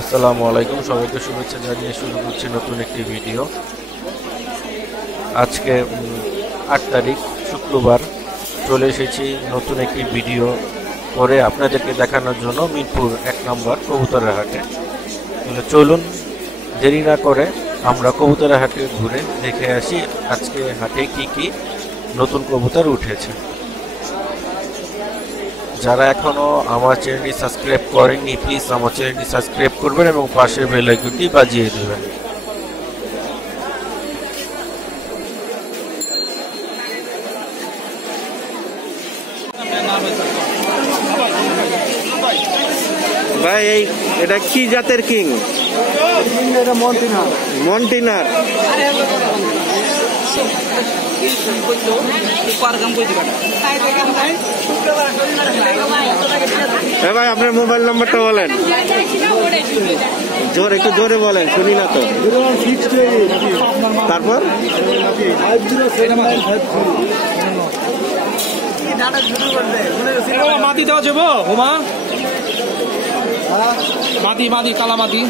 আসসালামু আলাইকুম, সবাইকে শুভেচ্ছা জানিয়ে শুরু করছি নতুন একটি ভিডিও। আজকে ৮ তারিখ শুক্রবার চলে এসেছি নতুন একটি ভিডিও করে আপনাদেরকে দেখানোর জন্য মিরপুর ১ নম্বর কবুতরের হাটে। চলুন দেরি না করে আমরা কবুতরের হাটে ঘুরে দেখে আসি আজকে হাটে কি কি নতুন কবুতর উঠেছে। যারা এখনো আমার চ্যানেলটি সাবস্ক্রাইব করেননি প্লিজ আমার চ্যানেলটি সাবস্ক্রাইব করবেন এবং পাশের বেল আইকনটি বাজিয়ে দেবেন। ভাই এটা কি জাতের কিং? মন্টিনার। ভাই আপনার মোবাইল নাম্বারটা বলেন, একটু জোরে বলেন, শুনি না তো। তারপর মাটি দেওয়া যাবো হুমা, মাটি কালা মাটি।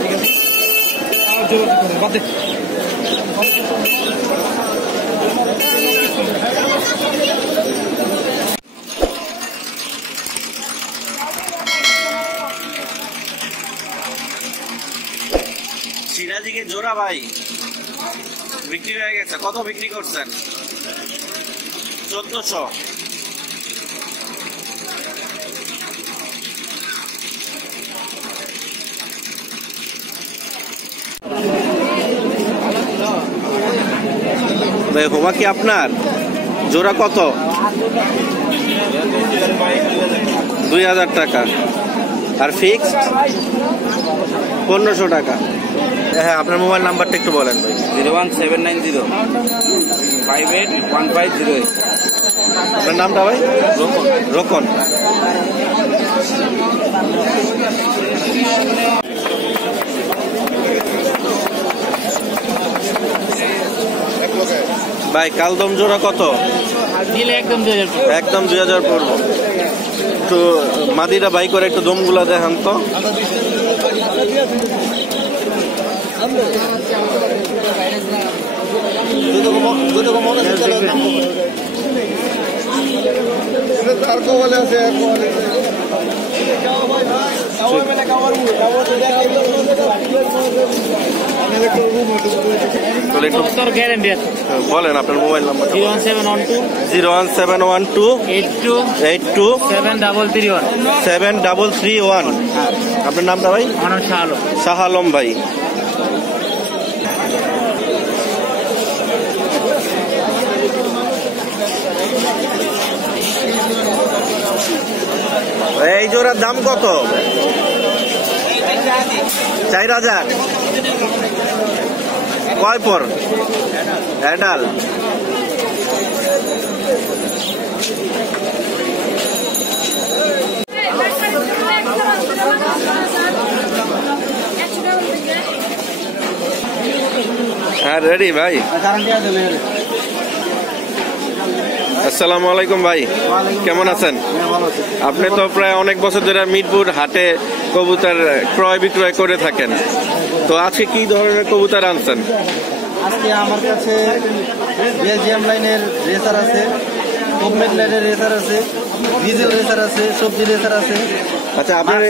ঠিক আছে সিরাজিকে জোড়া ভাই বিক্রি হয়ে গেছে। কত বিক্রি করছেন? 1400। ভাই হোমা কি আপনার? জোড়া কত? 2000 টাকা। আর ফিক্সড 1500 টাকা। হ্যাঁ, আপনার মোবাইল নাম্বারটা একটু বলেন ভাই। 01790581508। আপনার নামটা ভাই? রোকন। ভাই কালদম জোড়া কত? একদম 2000 পড়বো। একটু মাদিরা বাই করে একটু দমগুলা দেখান তো। বলেন আপনার মোবাইল নাম্বার। 0171282727331। আপনার নামটা ভাই? শাহ আলম ভাই। এই জোড়ার দাম কত? 4000। কয় পর? অ্যাডাল। হ্যাঁ রেডি ভাই। আসসালামু আলাইকুম ভাই, কেমন আছেন? আপনি তো প্রায় অনেক বছর ধরে মিরপুর হাটে কবুতর ক্রয় বিক্রয় করে থাকেন, তো আজকে কি ধরনের কবুতর আনছেন? আজকে আমার কাছে বেলজিয়াম লাইনের রেসার আছে, কোপমেট লাইনের রেসার আছে, ডিজেল রেসার আছে, সবজি রেসার আছে। আচ্ছা আপনার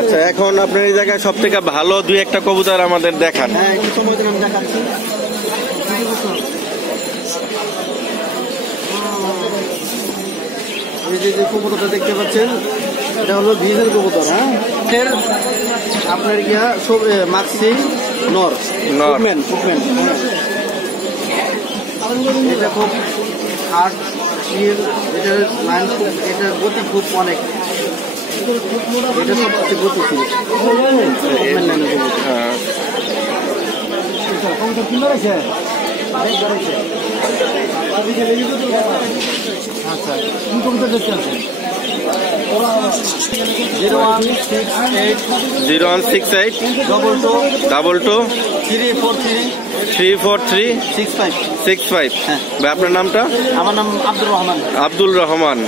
আচ্ছা এখন আপনার এই জায়গায় সব থেকে ভালো দুই একটা কবুতর আমাদের দেখান। হ্যাঁ, একটু সময় দিন, আমি দেখাচ্ছি। এই যে কবুতরটা দেখতে পাচ্ছেন, এটা হলো ডিজেল কবুতর। হ্যাঁ, আপনার গিয়া সব মাক্সি নর। এটা খুব হার্ড, এটার লাইন খুব, এটার গতি খুব অনেক, এটা সবচেয়ে গতিশীল। আচ্ছা, কি কবুতর দেখতে আছে? 0168 22 343 65। ভাই আপনার নামটা? আমার নাম আব্দুর রহমান। আব্দুল রহমান।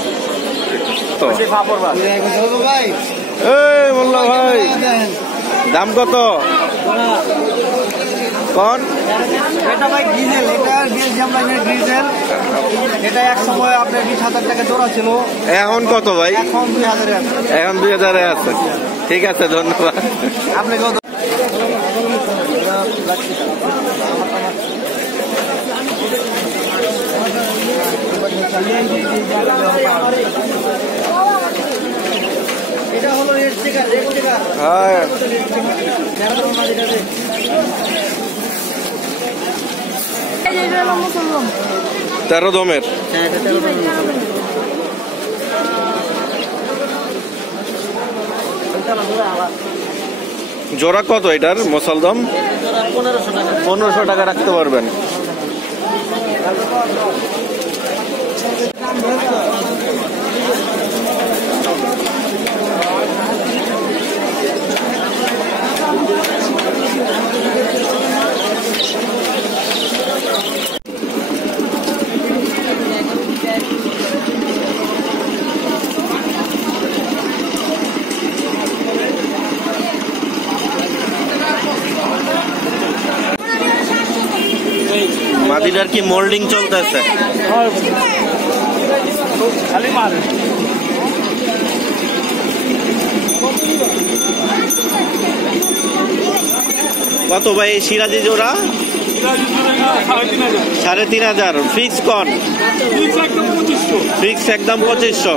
ভাই এই মোল্লা ভাই, দাম কত কোন? এটা ভাই ডিজেল, এটা বেলজিয়াম লাইনের ডিজেল। এটা এক সময় আপনার 20,000 টাকা জোড়া ছিল, এখন কত ভাই? এখন 2000 আছে। এখন 2000 আছে। ঠিক আছে, ধন্যবাদ আপনাকে। এটা হলো এর স্টিকার, রেড স্টিকার। হ্যাঁ, 13 দমের। জোড়া কত এটার মুসলদম? 1500 টাকা রাখতে পারবেন। মাদিটার কি মোল্ডিং চলতেছে? কত ভাই সিরাজি জোড়া? 3500। ফিক্স কন? ফিক্স একদম 2500।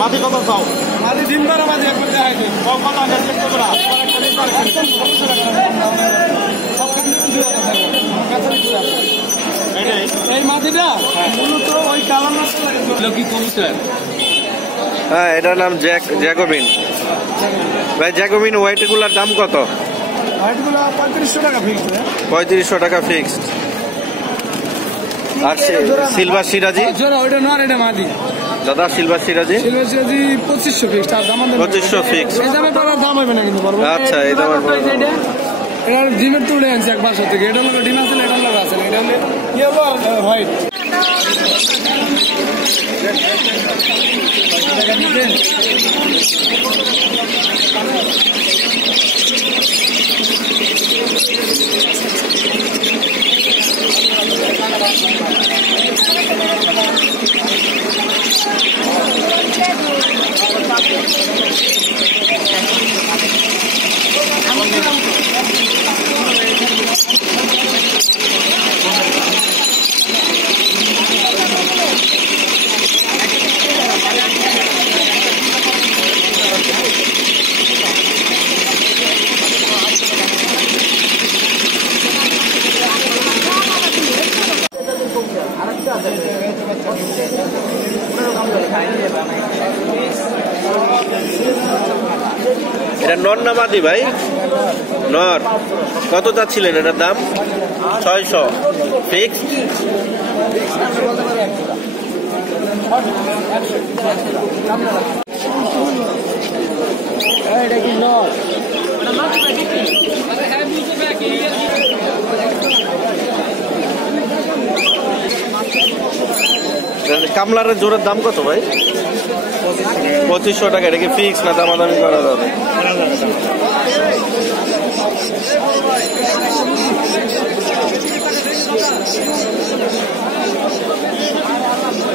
মাটি কত চাও? মাটি দিন বারা মাটি একবার দেখাইছে। এই মাটিটা মূলত ওই কালার কি কবুতর। হ্যাঁ, এটার নাম জ্যাকোবিন। ভাই জ্যাকোবিন হোয়াইট গুলার দাম কত? হোয়াইট গুলো 3500 টাকা ফিক্সড। 3500 টাকা ফিক্সড। আর সিলভার সিরাজি জোড়া ওইটা নর, এটা মাটি দাদা। সিলভার সিরাজি 2500 ফিক্সড। আর দাম 2500 ফিক্সড। এই দামে তো আর দাম হবে না কিন্তু বলবো। আচ্ছা, এই দামের এটা ডিমের তুলে আনছে এক বাসা থেকে। এটা হলো ডিম আছে, এটা হলো আছে, এটা হলো ইয়েলো আর হোয়াইট। এটা নর না মাদি ভাই? নর। কত চাচ্ছিলেন এটার দাম? 600 ফিক্স। এটা কি নর? কামলারের জোরের দাম কত ভাই? 2500 টাকা। এটা কি ফিক্স না দামাদামি করা যাবে?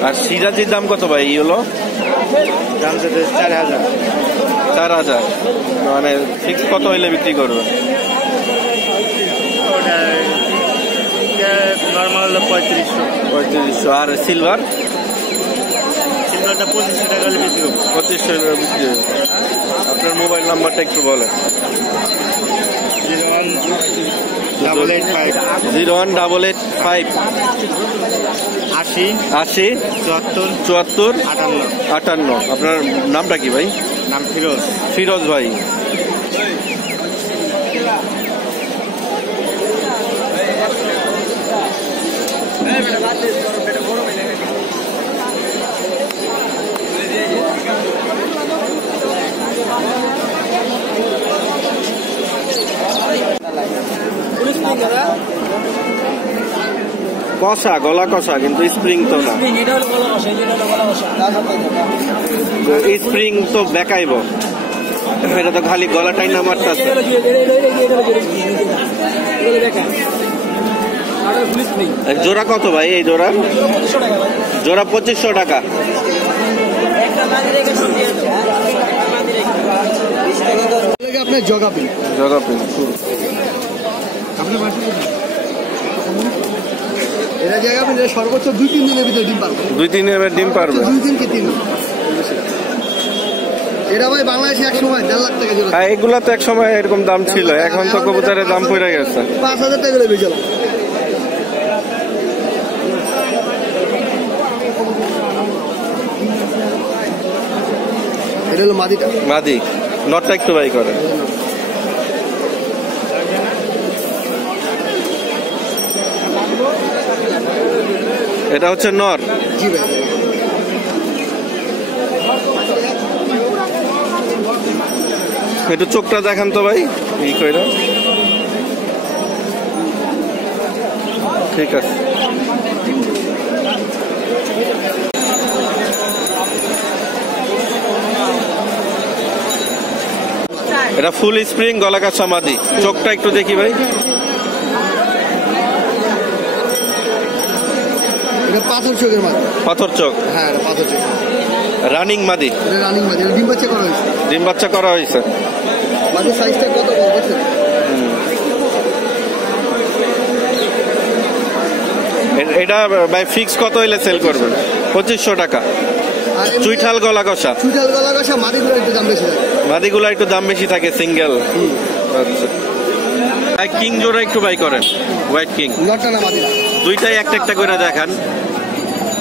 আর সিরাজির দাম কত ভাই? ই হলো দাম 4000। 4000। মানে ফিক্স কত হইলে বিক্রি করবে? নর্মাল হলো 3500। আর সিলভার? সিলভারটা 2500 টাকা হলে বিক্রি হবে। 2500 টাকা বিক্রি হবে। আপনার মোবাইল নাম্বারটা একটু বলেন। 01885 01885 80 80 74 74 58 58। আপনার নামটা কি ভাই? নাম ফিরোজ। ফিরোজ ভাই। কষা, গলা কষা, কিন্তু স্প্রিং তো না। স্প্রিং তো বেকাইব, এটা তো খালি গলাটাই না মারতেছে। জোড়া কত ভাই এই জোড়া? জোড়া 2500 টাকা। আপনার জগাপি জগাপি এটা জায়গা সর্বোচ্চ 2-3 দিনের ভিতরে ডিম পারবে। 2-3 দিনের ডিম পারবে। 2 দিন কি 3 দিন। এটা ভাই বাংলাদেশে এক সময় 1.5 লাখ টাকা জোড়া। হ্যাঁ, এগুলা তো এক সময় এরকম দাম ছিল, এখন তো কবুতরের দাম পড়ে গেছে। 5000 টাকা করে বেচলাম। এটা হলো মাদিটা। মাদি নটটা একটু বাই করে। এটা হচ্ছে নর। জি ভাই। একটু চোখটা দেখান তো ভাই, এই কইরা। ঠিক আছে। এটা ফুল স্প্রিং গলাকার সমাধি। চোখটা একটু দেখি ভাই। এটা পাথর চোখের মাদি। পাথর চোখ। হ্যাঁ, এটা পাথর চোখ। রানিং মাদি। এটা রানিং মাদি। এটা ডিম বাচ্চা করা হয়েছে। ডিম বাচ্চা করা হয়েছে। মাদির সাইজটা কত বড় দেখছেন? এটা ভাই ফিক্স কত হইলে সেল করবেন? 2500 টাকা। চুইঠাল গলা কষা। চুইঠাল গলা কষা মাদিগুলো একটু দাম বেশি থাকে। মাদিগুলো একটু দাম বেশি থাকে সিঙ্গেল। আচ্ছা ভাই, কিং জোড়া একটু বাই করেন। হোয়াইট কিং নটটা না মাদি? দুইটাই একটা একটা করে দেখান।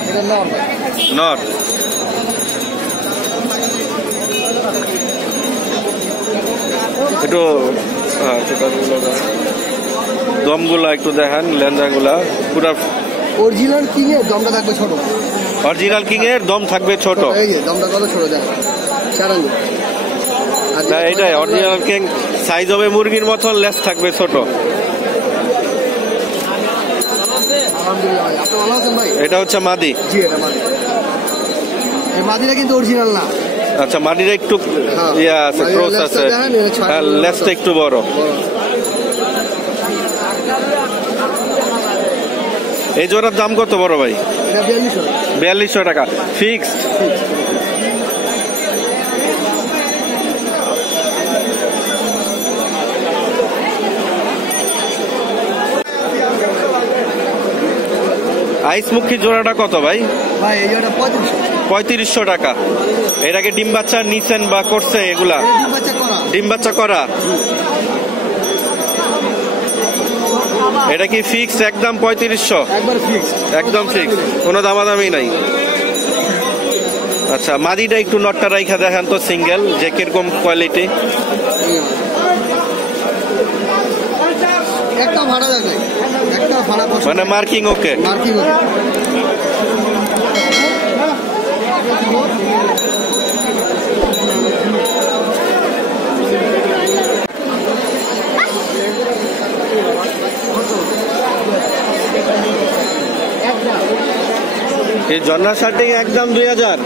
এটা নর। নর। একটু দমগুলা একটু দেখান, লেঞ্জাগুলা পুরা। অরিজিনাল কিং এর দমটা থাকবে ছোট। অরিজিনাল কিং এর দম থাকবে ছোট। এই যে দমটা কত ছোট দেখ, 4 আঙ্গুল। না, এটাই অরিজিনাল কিং। সাইজ হবে মুরগির মতন, লেস থাকবে ছোট। আলহামদুলিল্লাহ ভাই, আপনি ভালো আছেন ভাই? এটা হচ্ছে মাদি। জি, এটা মাদি। এই মাদিটা কিন্তু অরিজিনাল না। আচ্ছা, মাদির একটু ইয়া আছে, ক্রস আছে। হ্যাঁ, লেসটা একটু বড়। এই জোড়ার দাম কত বড় ভাই? এটা 4200 টাকা ফিক্স। আইসমুখী জোড়াটা কত ভাই? ভাই এই জোড়াটা 3500 টাকা। এটাকে ডিম বাচ্চা নিছেন বা করছে? এগুলা ডিম বাচ্চা করা। এটা কি ফিক্স একদম 3500? একবার ফিক্স, একদম ফিক্স, কোনো দামাদামি নাই। আচ্ছা, মাদিটা একটু নটটা রাইখা দেখান তো সিঙ্গেল, যে কিরকম কোয়ালিটি। একটা ভাড়া দেখে, একটা ভাড়া মানে মার্কিং ওকে। মার্কিং ওকে। এই জন্না শার্টিং একদম 2000।